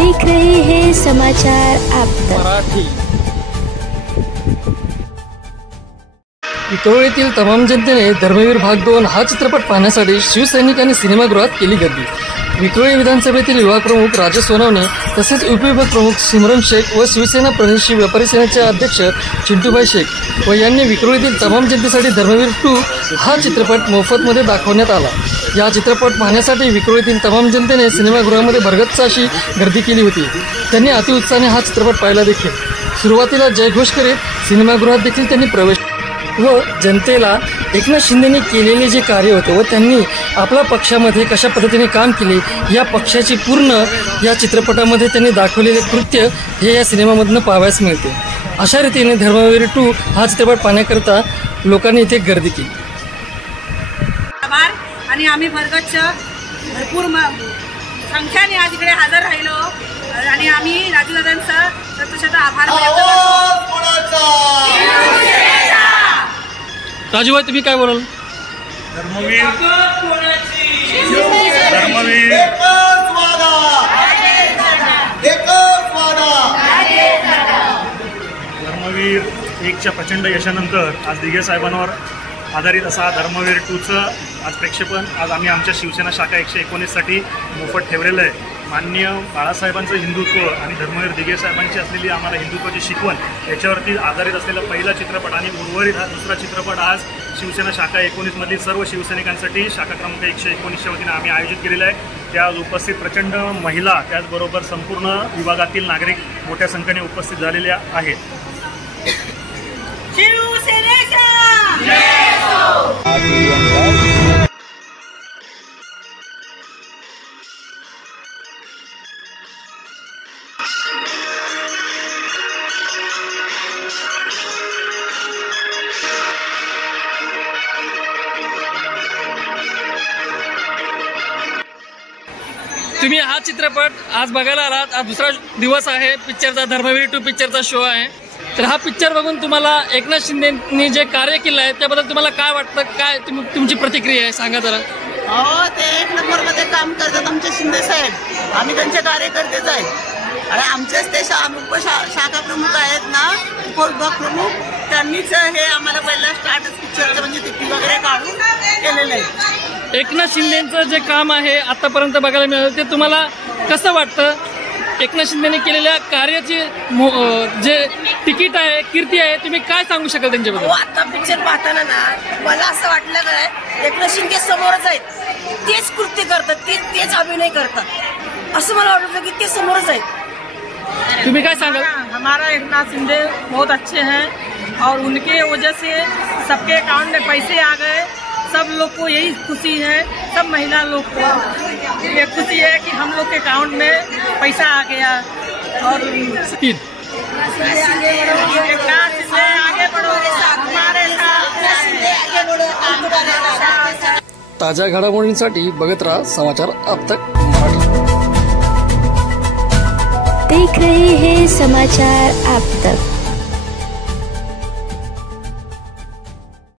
देख रहे हैं समाचार आप तक मराठी। विक्रोळीतील तमाम जनतेने धर्मवीर भाग 2 हा चित्रपट पाहण्यासाठी शिवसैनिकांनी सिनेमागृहात केली गर्दी। विक्रोळी विधानसभेतील युवा प्रमुख राजेश सोनवणे तसेच उपविभाग प्रमुख सिमरन शेख व शिवसेना प्रणिशी व्यापारी सेनेचे अध्यक्ष चिंटूभाई शेख व यांनी विक्रोळीतील तमाम जनतेसाठी धर्मवीर 2 हा चित्रपट मोफतमध्ये दाखवण्यात आला। या चित्रपट पाहण्यासाठी विक्रोळीतील तमाम जनतेने सिनेमागृहामध्ये भरगच्च अशी गर्दी केली होती। त्यांनी अतिउत्साहाने हा चित्रपट पाहिला देखील। सुरुवातीला जयघोष करीत सिनेमागृहात देखील त्यांनी प्रवेश व जनतेला एकनाथ शिंदेंनी केलेले जे कार्य होते व त्यांनी आपल्या पक्षामध्ये कशा पद्धतीने काम केले या पक्षाची पूर्ण या चित्रपटामध्ये त्यांनी दाखवलेले कृत्य हे या सिनेमामधून पाहावयास मिळते। अशा रीतीने धर्मवीर 2 हा चित्रपट पाहण्याकरता लोकांनी इथे गर्दी केली। आणि आम्ही भरपूर संख्याने आज इकडे हजर राहिलो आणि आम्ही राजूदादांचा शतशत आभार व्यक्त करतो। राजूभाई तुम्ही काय बोलाल? धर्मवीर धर्मवीर 1च्या प्रचंड यशानंतर आज दिघे साहेबांवर आधारित असा धर्मवीर 2चं आज प्रेक्षेपण आज आम्ही आमच्या शिवसेना शाखा 119 साठी मोफत ठेवलेलं आहे। माननीय बाळासाहेबांचं हिंदुत्व आणि धर्मवीर दिघे साहेबांची असलेली आम्हाला हिंदुत्वाची शिकवण याच्यावरती आधारित असलेला पहिला चित्रपट आणि उर्वरित हा दुसरा चित्रपट आज शिवसेना शाखा 19 मधील सर्व शिवसैनिकांसाठी शाखा क्रमांक 119च्या वतीने आम्ही आयोजित केलेला आहे। त्या उपस्थित प्रचंड महिला त्याचबरोबर संपूर्ण विभागातील नागरिक मोठ्या संख्येने उपस्थित झालेल्या आहेत। तुम्ही हा चित्रपट आज बघायला आलात। आज दुसरा दिवस आहे पिक्चरचा, धर्मवीर 2 पिक्चरचा शो आहे। तर हा पिक्चर बघून तुम्हाला एकनाथ शिंदेंनी जे कार्य केलं आहे त्याबद्दल तुम्हाला काय वाटतं? काय तुमची प्रतिक्रिया आहे सांगा जरा। हो, ते एक नंबरमध्ये काम करतात आमचे शिंदे साहेब। आम्ही त्यांचे कार्यकर्तेच आहेत आणि आमचेच ते शाखा प्रमुख आहेत ना, उपविभाग प्रमुख, त्यांनीच हे आम्हाला पहिला स्टार्टच पिक्चरचं म्हणजे तिकीट वगैरे काढून केलेलं आहे। एकनाथ शिंदेंचं जे काम आहे आतापर्यंत बघायला मिळालं ते तुम्हाला कसं वाटतं? एकनाथ शिंदेने केलेल्या कार्याची जे तिकीट आहे, कीर्ती आहे, तुम्ही काय सांगू शकाल त्यांच्याबद्दल? आता पिक्चर पाहताना ना मला असं वाटलं काय एकनाथ शिंदे समोरच आहेत, तेच कृत्य करतात, तेच अभिनय करतात असं मला वाटतं की ते समोरच आहेत। तुम्ही काय सांगाल? हमारा एकनाथ शिंदे बहुत अच्छे हैं और उनके वजह से सबके अकाउंट में पैसे आ गए। सब लोग को यही खुशी है, सब महिला लोग को ये खुशी है कि हम लोग के अकाउंट में पैसा आ गया। और आगे बढ़ो, हमारे साथ। ताज्या घडामोडींसाठी बघत राहा समाचार अब तक मराठी। देख रहे हैं समाचार आप तक।